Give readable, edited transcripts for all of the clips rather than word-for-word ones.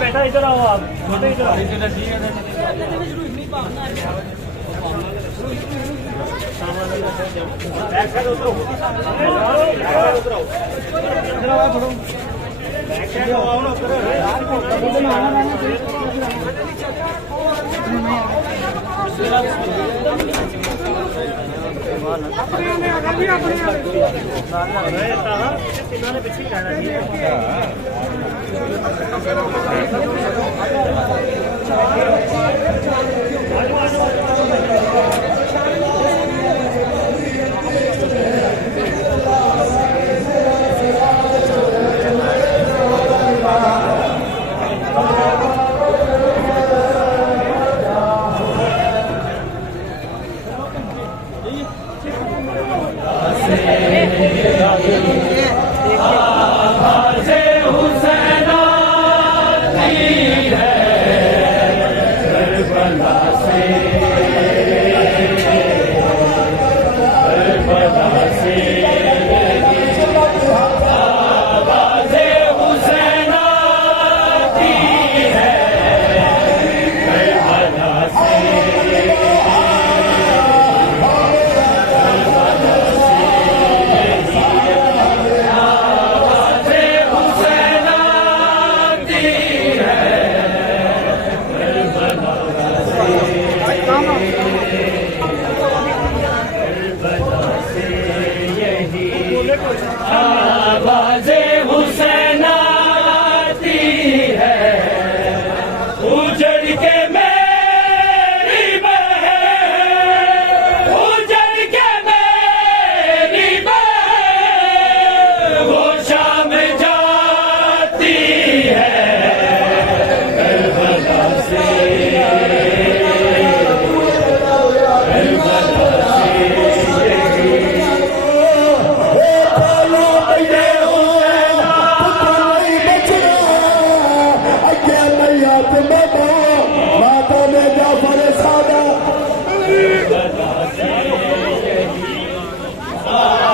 बेटा इधर आओ, आप छोटे इधर आओ।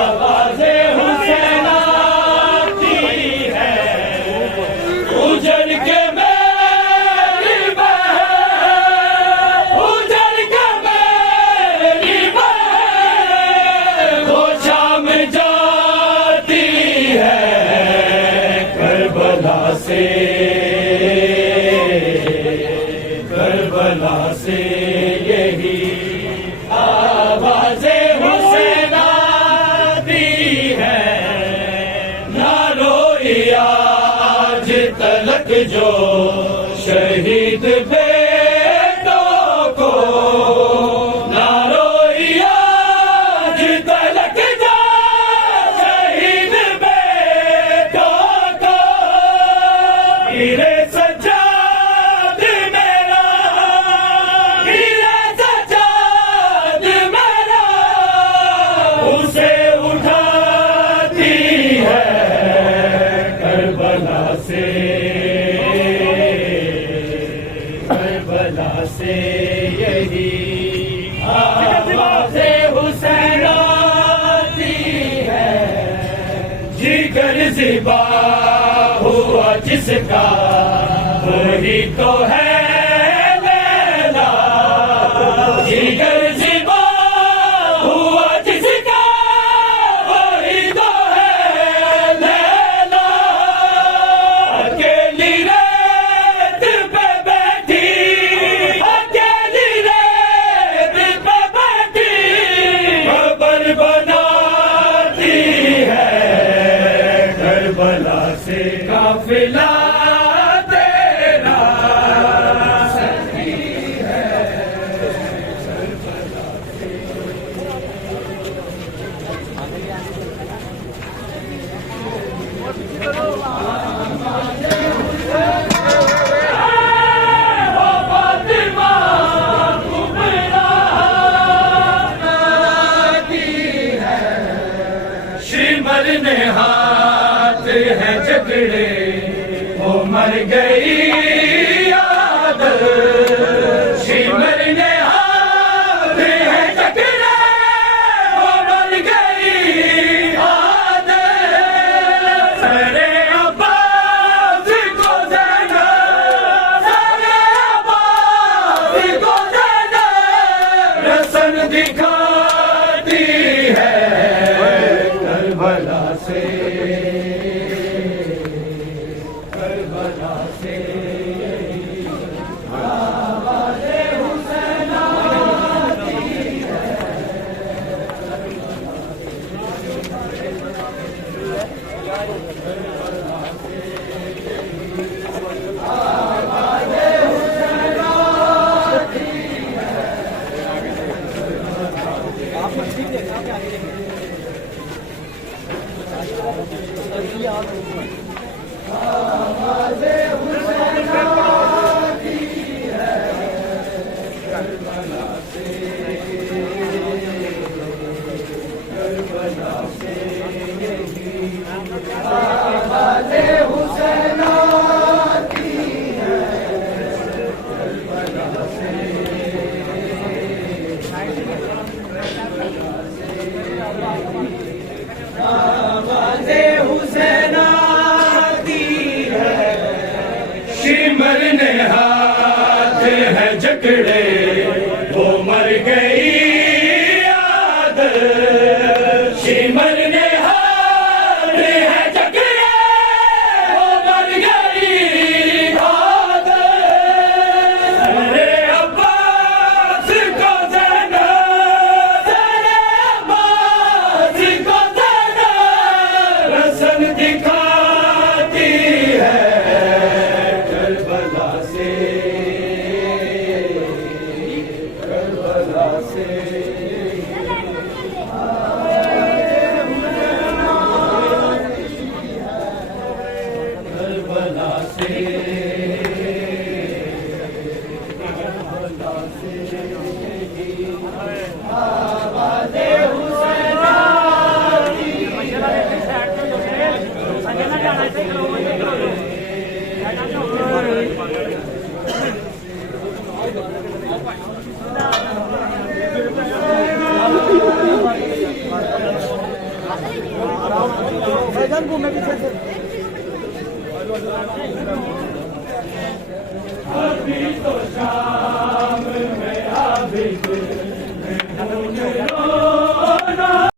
आवाज़े हुसैन आती है, उजड़ के मेरी बहन, उजड़ के मेरी बहन, वो शाम जाती है करबला से, करबला से यही आवाज़े हुसैन आती है, ना रोई आज तलक जो शहीद बेटों को, ना रोई आज तलक जो शहीद बेटों को, हीरे सज्जाद मेरा, हीरे सज्जाद मेरा, उसे उठाती है करबला से, करबला से यही आवाज़े हुसैन आती है, जिगर ज़िबा हुआ जिसका वही तो है लैला, जिगर ज़िबा हुआ जिसका वही तो है लैला, अकेली रेत पे बैठी, अकेली रेत पे बैठी, खबर बनाती है करबला से, काफिला तेरा दिखाती है करबला से, करबला से आवाज़े हुसैन आती है। आवाज़े हुसैन आती है। आवाज़े हुसैन आती है करबला से, करबला से आवाज़े हुसैन आती है करबला से। आवाज़े हुसैन आती है, शिमर ने हाथ है जकड़े, वो मर गई याद। शिमर ने हाथ है जकड़े, वो मर गई याद। अरे अब्बास को ज़ैनब, अब्बास को ज़ैनब रसन दिखाती है करबला से, करबला से करबला से, करबला से आवाज़े हुसैन आती भाईजान को मैं पीछे से अभी तो शाम में आबिद